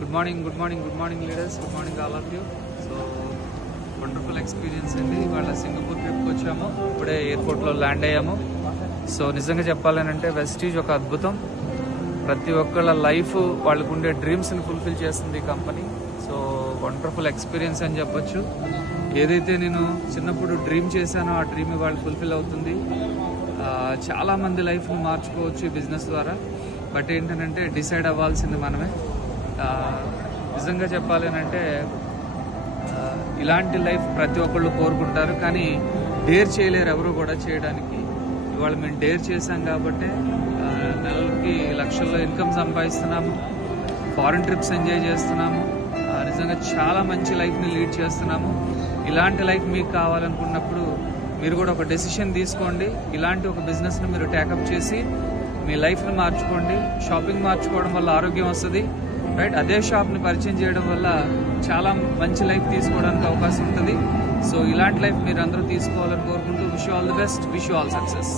Good morning leaders, good morning all of you. So wonderful experience అండి. ఇవాళ Singapore ట్రిప్కి వచ్చాము, ఇప్పుడే ఎయిర్పోర్ట్లో ల్యాండ్ అయ్యాము. సో నిజంగా చెప్పాలంటే వెస్టీజ్ ఒక అద్భుతం. ప్రతి ఒక్కళ్ళ లైఫ్ వాళ్ళకు ఉండే డ్రీమ్స్ని ఫుల్ఫిల్ చేస్తుంది ఈ కంపెనీ. సో వండర్ఫుల్ ఎక్స్పీరియన్స్ అని చెప్పొచ్చు. ఏదైతే నేను చిన్నప్పుడు డ్రీమ్ చేశానో ఆ డ్రీమ్ ఇవాళ ఫుల్ఫిల్ అవుతుంది. చాలామంది లైఫ్ని మార్చుకోవచ్చు ఈ బిజినెస్ ద్వారా. బట్ ఏంటంటే డిసైడ్ అవ్వాల్సింది మనమే. నిజంగా చెప్పాలంటే ఇలాంటి లైఫ్ ప్రతి ఒక్కళ్ళు కోరుకుంటారు, కానీ డేర్ చేయలేరు ఎవరు కూడా చేయడానికి. ఇవాళ మేము డేర్ చేశాం కాబట్టి నెలలకి లక్షల్లో ఇన్కమ్ సంపాదిస్తున్నాము, ఫారిన్ ట్రిప్స్ ఎంజాయ్ చేస్తున్నాము, నిజంగా చాలా మంచి లైఫ్ని లీడ్ చేస్తున్నాము. ఇలాంటి లైఫ్ మీకు కావాలనుకున్నప్పుడు మీరు కూడా ఒక డెసిషన్ తీసుకోండి. ఇలాంటి ఒక బిజినెస్ని మీరు టేకప్ చేసి మీ లైఫ్ని మార్చుకోండి. షాపింగ్ మార్చుకోవడం వల్ల ఆరోగ్యం వస్తుంది, రైట్? అదే షాప్ని పరిచయం చేయడం వల్ల చాలా మంచి లైఫ్ తీసుకోవడానికి అవకాశం ఉంటుంది. సో ఇలాంటి లైఫ్ మీరు అందరూ తీసుకోవాలని కోరుకుంటూ wish you all the best, wish you all success.